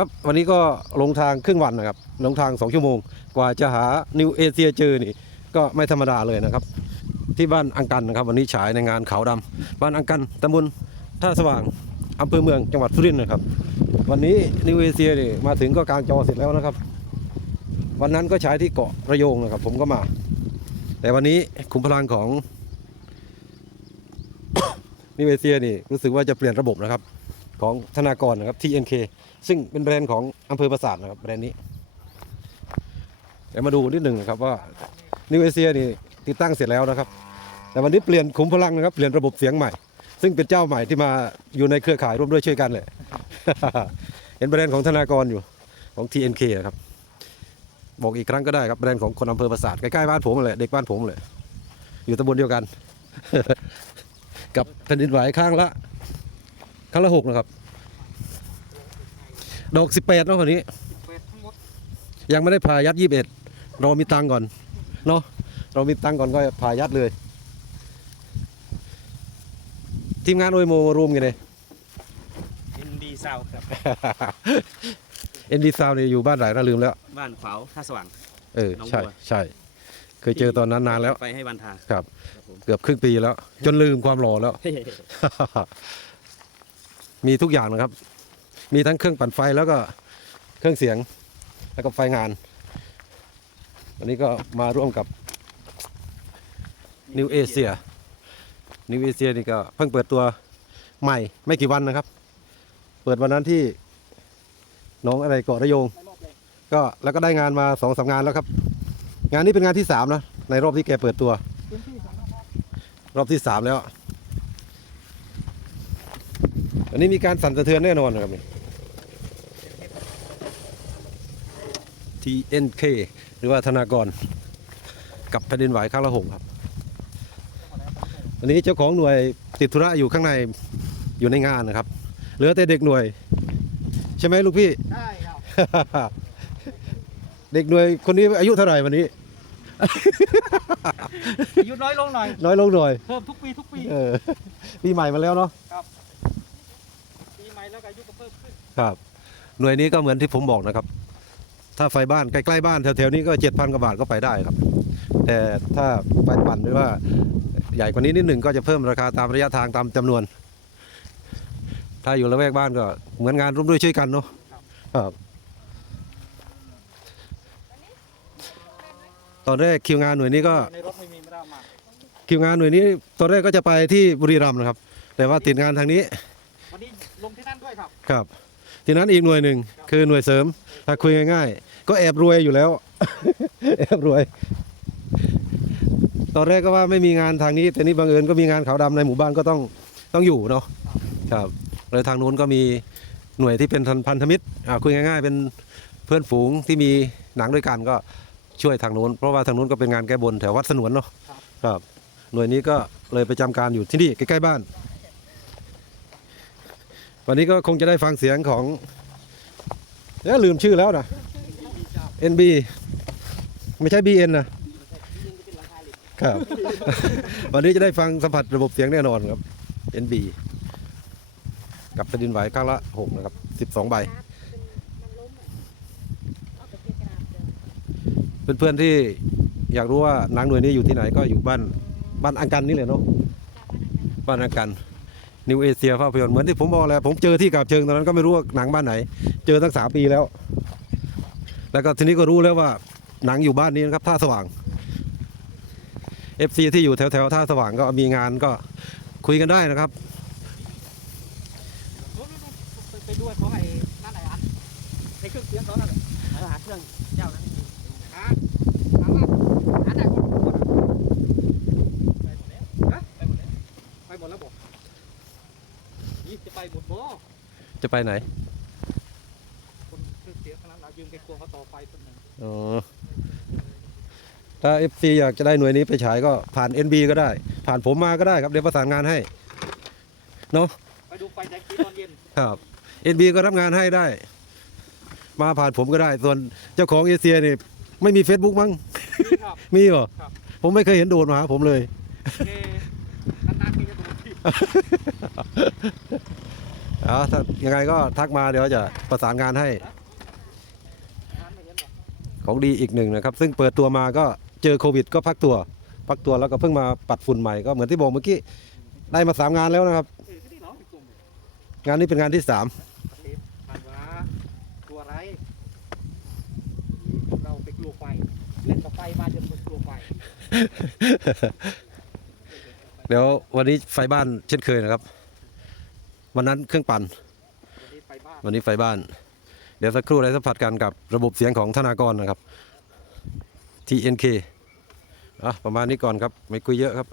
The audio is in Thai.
ครับวันนี้ก็ลงทางครึ่งวันนะครับลงทาง 2 ชั่วโมง กว่าจะหานิวเอเชียเจอนี่ก็ไม่ธรรมดาเลยนะครับ ที่บ้านอังกันนะครับ วันนี้ฉายในงานขาวดำบ้านอังกันตำบลท่าสว่างอำเภอเมืองจังหวัดสุรินทร์นะครับ วันนี้นิวเอเชียนี่มาถึงก็กลางจอเสร็จแล้วนะครับ วันนั้นก็ฉายที่เกาะระโยงนะครับ ผมก็มา แต่วันนี้คุมพลังของนิวเอเชียนี่รู้สึกว่าจะเปลี่ยนระบบนะครับ ของธนากรนะครับ TNK ซึ่งเป็นแบรนด์ของอำเภอปราสาทนะครับแบรนด์นี้เดี๋ยวมาดูนิดหนึ่งนะครับว่านิวเอเชียนี่ติดตั้งเสร็จแล้วนะครับ แต่วันนี้เปลี่ยนขุมพลังนะครับ เปลี่ยนระบบเสียงใหม่ ซึ่งเป็นเจ้าใหม่ที่มาอยู่ในเครือข่ายร่วมด้วยช่วยกันเลย เห็นแบรนด์ของธนากรอยู่ของ TNK นะครับ บอกอีกครั้งก็ได้ครับแบรนด์ของคนอำเภอปราสาทใกล้ๆบ้านผมเลยเด็กบ้านผมเลยอยู่ตำบลเดียวกัน กับแผ่นดินไหวข้างละ ข้างละหกนะครับ ดอกสิบแปดเนาะคนนี้เป็ดทั้งหมดยังไม่ได้ผ่ายัดยี่สิบเอ็ดรอมีตังค์ก่อนเนาะเรามีตังค์ก่อนก็ผ่ายัดเลย ทีมงานโอยโมมารวมกันเลยอินดีซาวครับ เอ็นดีซาวเนี่ยอยู่บ้านไหนนะลืมแล้ว บ้านขวาวท่าสว่าง เออหนองใช่บัวใช่เคยเจอตอนนั้นนานแล้ว ไปให้วันทาครับครับผมเกือบครึ่งปีแล้ว จนลืมความหล่อแล้ว มีทุกอย่างนะครับ มีทั้งเครื่องปั่นไฟแล้วก็เครื่องเสียงแล้วก็ไฟงานวันนี้ก็มาร่วมกับ New Asia New Asia นี่ก็เพิ่งเปิดตัวใหม่ไม่กี่วันนะครับ เปิดวันนั้นที่น้องอะไรเกาะระยง ก็แล้วก็ได้งานมาสองสามงานแล้วครับ งานนี้เป็นงานที่สามนะในรอบที่แกเปิดตัว รอบที่สามแล้ว อันนี้มีการสั่นสะเทือนแน่นอนนะครับนี่ TNK หรือว่าธนากร กับแผ่นดินไหวข้างละหงครับ อันนี้เจ้าของหน่วยติดธุระอยู่ข้างในอยู่ในงานนะครับ เหลือแต่เด็กหน่วย ใช่ไหมลูกพี่ ใช่ครับ เด็กหน่วยคนนี้อายุเท่าไหร่วันนี้ อายุน้อยลงหน่อย น้อยลงหน่อย เพิ่มทุกปีทุกปี เออปีใหม่มาแล้วเนาะปีใหม่ แล้วก็อายุก็เพิ่มขึ้นครับ หน่วยนี้ก็เหมือนที่ผมบอกนะครับ ถ้าไฟบ้านใกล้ๆบ้านแถวๆนี้ก็เจ็ดพันกว่าบาทก็ไปได้ครับ แต่ถ้าไฟปั่นหรือว่าใหญ่กว่านี้นิดหนึ่งก็จะเพิ่มราคาตามระยะทางตามจำนวน ถ้าอยู่ละแวกบ้านก็เหมือนงานร่วมด้วยช่วยกันเนาะครับ ตอนแรกคิวงานหน่วยนี้ก็ ในรถไม่มีไม่ได้เอามา คิวงานหน่วยนี้ตอนแรกก็จะไปที่บุรีรัมย์นะครับ แต่ว่าติดงานทางนี้วันนี้ ลงที่นั่นด้วยครับ ครับ ทีนั้นอีกหน่วยหนึ่งคือหน่วยเสริม ถ้าคุยง่ายๆ ก็แอบรวยอยู่แล้ว แอบรวย ตอนแรกก็ว่าไม่มีงานทางนี้แต่นี่บังเอิญก็มีงานขาวดำในหมู่บ้านก็ต้องต้องอยู่เนาะครับเลยทางนู้นก็มีหน่วยที่เป็นพันธมิตรอ่าคุยง่าย ๆ เป็นเพื่อนฝูงที่มีหนังด้วยกันก็ช่วยทางนู้น เพราะว่าทางนู้นก็เป็นงานแก้บนแถววัดสนวนเนาะครับ หน่วยนี้ก็เลยประจำการอยู่ที่นี่ใกล้ๆบ้าน วันนี้ก็คงจะได้ฟังเสียงของเอ๊ะลืมชื่อแล้วนะ NB ไม่ใช่ BN นะครับ วันนี้จะได้ฟังสัมผัสระบบเสียงแน่นอนครับ NB กับแผ่นดินไหวข้งละหกนะครับ 12 ใบ เพื่อนๆที่อยากรู้ว่านังหน่วยนี้อยู่ที่ไหนก็อยู่บ้านบ้านอังกันนี่แหละเนาะบ้านอังกัน นิวเอเชียภาพยนตร์เหมือนที่ผมบอกแหล้วผมเจอที่กับเชิงตอนนั้นก็ไม่รู้ว่าหนังบ้านไหน เจอตั้งสามปีแล้ว แล้วก็ทีนี้ก็รู้แล้วว่าหนังอยู่บ้านนี้นะครับท่าสว่าง FC ที่อยู่แถวๆท่าสว่างก็มีงานก็คุยกันได้นะครับไปด้วยของไอ้นั่นไหนอันไอ้เครื่องเสียงเขานั่นแหละเอาหาเครื่องเจ้านั้นหาหาว่าหาได้หมดหมดไปหมดแล้วฮะไปหมดแล้วไปหมดแล้วบอก นี่จะไปหมดบ่จะไปไหนคนเครื่องเสียงขนาดเรายืมไปกลัวเขาต่อไฟต้นหนึ่งอ๋อถ้า FC อยากจะได้หน่วยนี้ไปฉายก็ผ่าน NB ก็ได้ ผ่านผมมาก็ได้ครับเดี๋ยวประสานงานให้เนาะไปดูไฟแดงทีตอนเย็นครับ NB ก็รับงานให้ได้ มาผ่านผมก็ได้ ส่วนเจ้าของเอเชียนี่ไม่มี Facebook มั้ง นี่ครับ มีเหรอ ครับ ผมไม่เคยเห็นโดดมาหาผมเลยเกนานๆแกจะโดนที่ เอาถ้ายังไงก็ทักมาเดี๋ยวจะประสานงานให้ ของดีอีกหนึ่งนะครับ ซึ่งเปิดตัวมาก็เจอโควิด ก็พักตัว พักตัวแล้วก็เพิ่งมาปัดฝุ่นใหม่ก็เหมือนที่บอกเมื่อกี้ได้มาสามงานแล้วนะครับ งานนี้เป็นงานที่สามตัวไรเราไปกลัวไฟเล่นกับไฟมาจนมันกลัวไฟ เดี๋ยววันนี้ไฟบ้านเช่นเคยนะครับ วันนั้นเครื่องปั่นวันนี้ไฟบ้านวันนี้ไฟบ้าน เดี๋ยวสักครู่ได้สัมผัสกันกับระบบเสียงของธนากรนะครับ TNK อะประมาณนี้ก่อนครับ ไม่คุยเยอะครับ